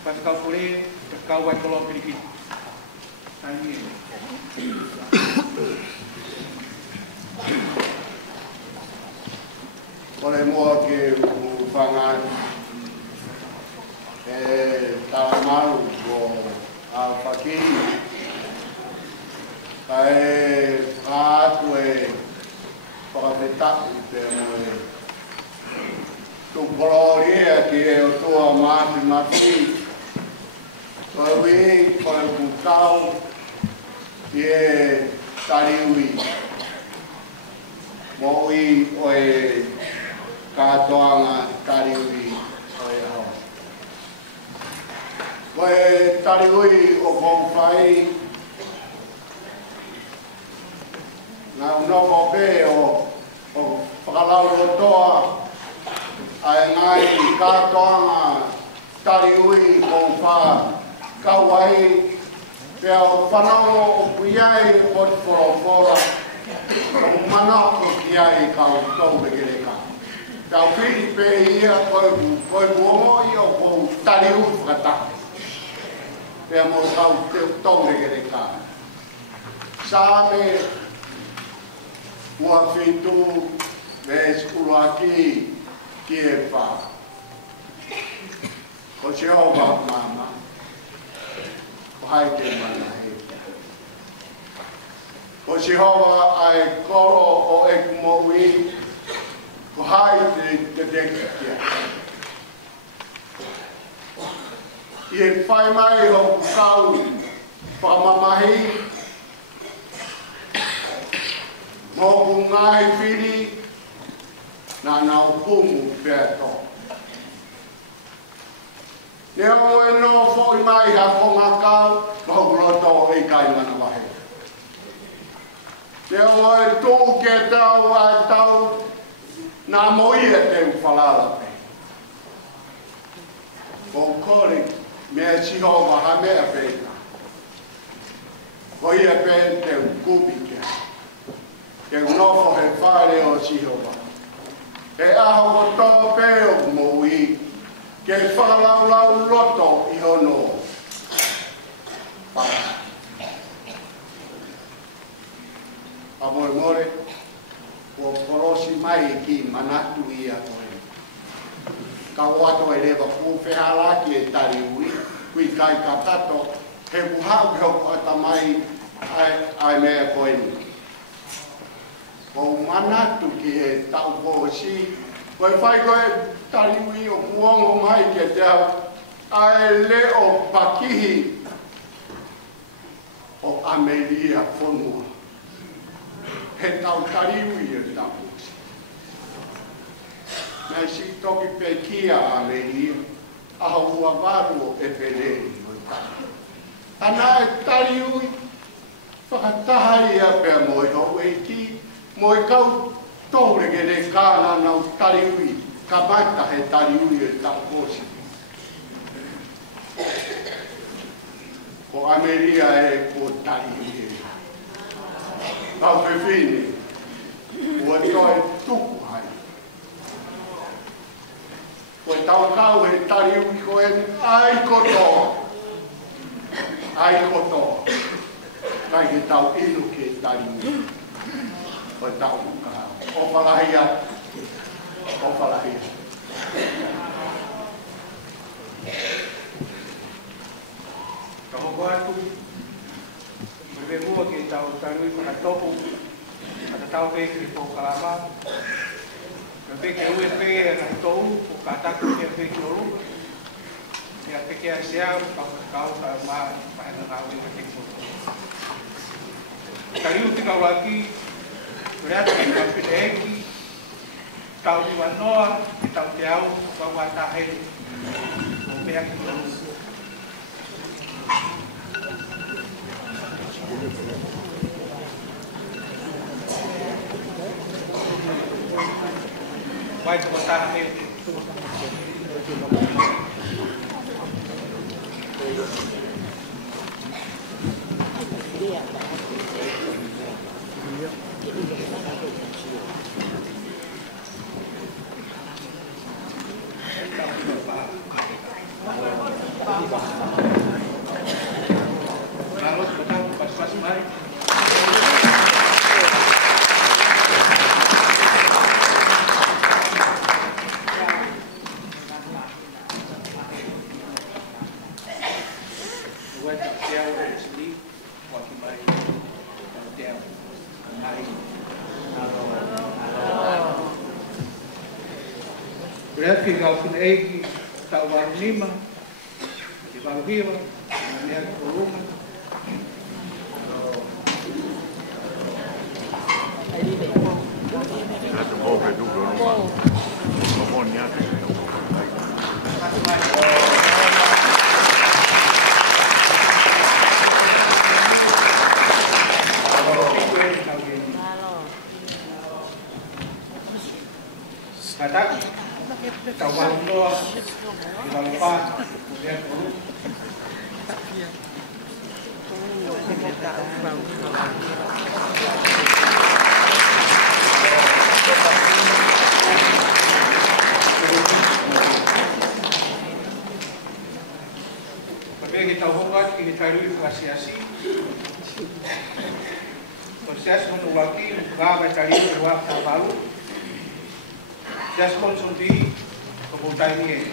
Patakau puri, takau wai kolom piriki. Tani. Ole mua ke ufangan talamau ko Fakiri kai atwe pakapeta pe mo tu poloria ke o tua mati ko wi ko kau ye tariwi mo wi oi katoanga tariwi oi ho koe tariwi o kongwhai ngā unoko pe o whakalau rotoa ai ngai katoanga tariwi kongwha kawai pia o whanau o kuiai o whorofora o manako kiai kau tau regereka kau whiri pe ia koe buongo i o kou tariwi whakataki pia mo kau tau regereka sāme ua whitu me skulaki ki e wha ko se o mama ko hai te mana he ko se hoa ai koro o e kumowi ko hai te kia i e whai mai ho kau whamamahi mo ngai whiri na nau pumu pēr tō. Neo e no fōi mai ha konga kau, kau roto e kai mana wahe. Neo e tō ke tau a tau, nā moi e te whalala pe. Ko kore, mea siho waha mea pēta. Ko ia pē te kubi kia. Ke unofo he whaere o siho waha. E aho ko tō pēo mōi, ke whalau roto i hono. A more, ko korosi mai ki manatu ia koe. Ka wato e rewa kuwhehala ki e tari ui, kui kai ka tato, he muhau ke o ata mai ai mea koe ni. Ko manatu ki e tau kōsi, koe whai koe tariwi o muongo mai ke te au, ai le o pakihi o Ameria whonua. He tau tariwi e tau kōsi. Nei si toki pe kia Ameria, aho ua waru e peleni o tau. Ana e tariwi, whakataha ia pia moi ho e ki, moi kau tōre ke re kāna nau tariwi, ka maita he tariwi e tau kōsi. Ko Ameria e ko tariwi e. Kau pewhine, ua toi tuku hai. Koe tau kau he tariwi koe ai koto. Ai koto. Kai he tau inu ke tariwi. Koe tau kukau. O whalahia. O whalahia. Ka hoko atu. Me mua ke tau tarui whakatopu. Ata tau pe ki po kalama. Me pe ke ue pe e na tou. O kataku ke pe ki oru. Ke a pe ke a sea. Kau ka maa. Paena kau e pe ki oru. Kariu te kau laki. Berarti kita pilih tahu di mana, kita tahu bahwa tahil pihak itu. Baik sebentar tahil. Lalu petang pas-pas mari. Berarti kau pun egi tak baru lima, di baru lima, lihat kurungan. Ada mau berdua rumah, ngomongnya. Kata kawan doa kita lupa kemudian buruk. Tapi kita buat ini kali apresiasi. Proses menuwaki gawe kali dua baru. Just konsumsi kebutuhan ini.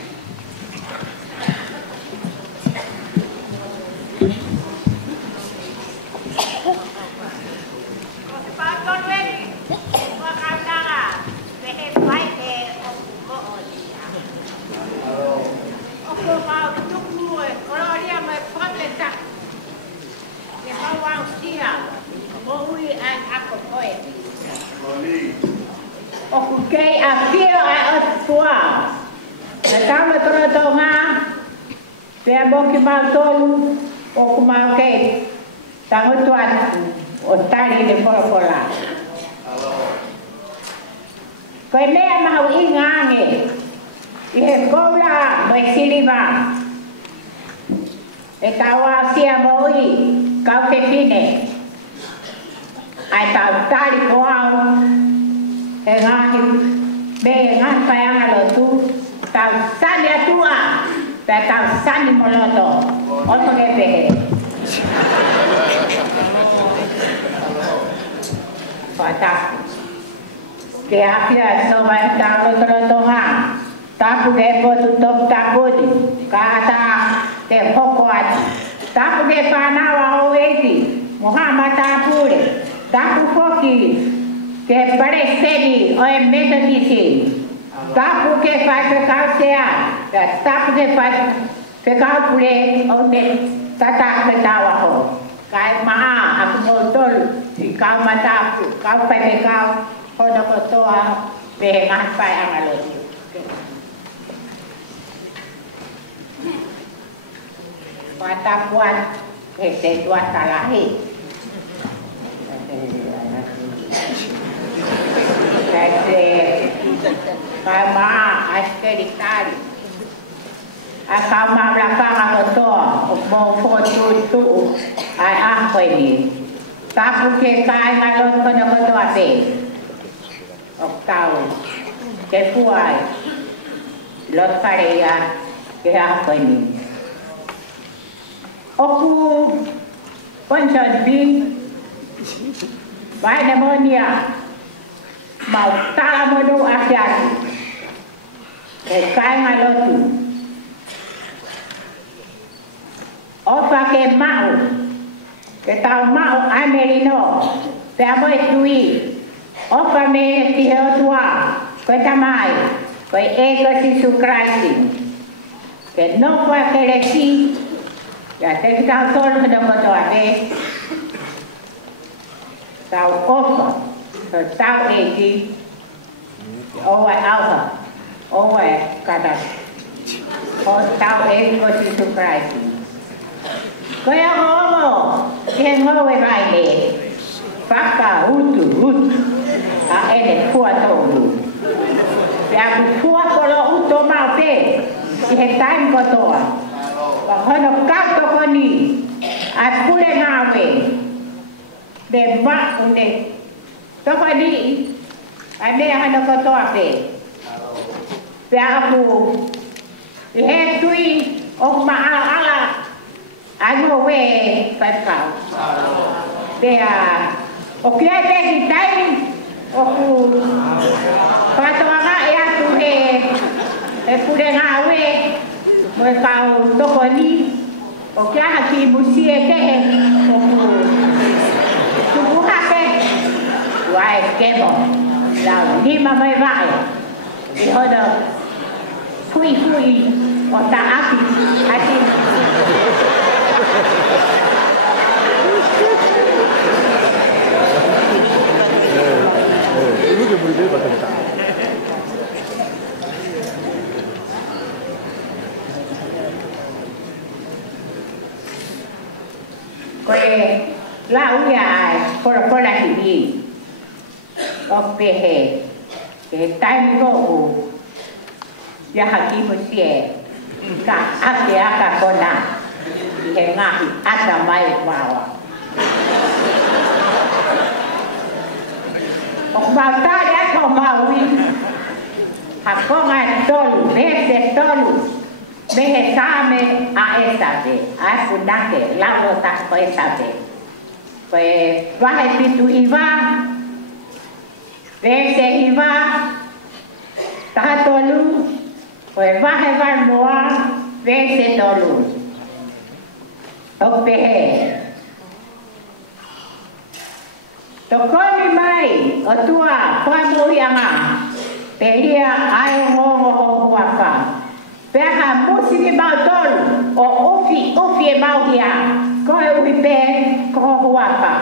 Okay, I feel I tua. Natama trotonga. Pia boki mal tolu o kuma ke. Tango tuan o tali de pola. Ko me ma ingange. Ihe kola mai siliva. E tawa sia moi kau ke pine. Ai tau tali koau. Engahi be engahi payanga lotu tau sani atua pe tau sani moloto oto ke pehe pata ke apia so mai tau loto nga tapu ke potu top tapuni kata ke hokoat tapu ke panawa oeti Muhammad tapure tapu foki que parece o en medio dice tapu que faz pecado sea tapu que faz pecado por onde tata pecado ho kai ma aku botol si kau mata kau faz pecado hono kotoa vengan pai angalo pata kuat que dua talahi kama askeritari akama belakang atau mau foto tu apa ini tapu ke kai ngalon kono kono ate oktau ke puai lot karea ke apa ini oku ponchon bi by pneumonia mau tala modu asyat kai ngalotu ofa ke mau ke tau mau amerino pe amo estui ofa me tihe otua ke tamai ke ego si sukraisi ke no fue que reci ya te tau tol ke no koto ate tau ofa tau egi owa alfa owa kada o tau ego si sukraisi kaya ngomo ke ngowe raile faka utu a ene fua tolu ya fua kolo uto mau pe ke time kotoa wa hono kato koni a pule nawe de ma une tokoni ane hano kotoa pe pe aku he tui o ma mo we pascal. Dia o que é que tem o patrona é a tu é por na we mo kau tokoni o que aqui musie que o tu buha que vai que bom lá ni mamãe vai e roda fui o tá aqui Ibu que muy bien, bastante. Koe la uia por la hivi o pehe ke tai go ya haki mo sie ka ake aka kona he ngahi ata mai wawa o mauta ya ko maui hakonga tolu bete tolu Mehe same a esate, a fundake, lavo tak ko esate. Koe wahe pitu iwa, vese iwa, taha tolu, koe wahe war moa, vese tolu. Okpehe. Tokoni mai, o tua, koa muhianga, pehia ai ho waka. Perra musiki mautol o ufi e mauhia ko e ufi pe ko huapa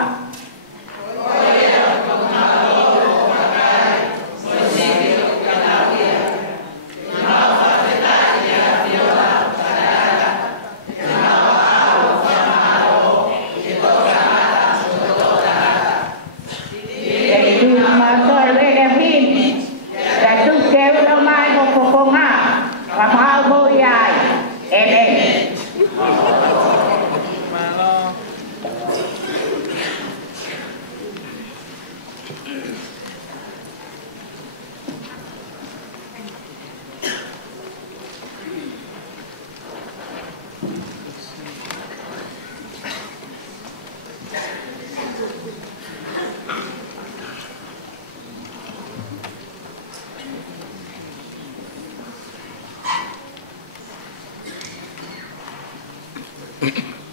Mm-hmm.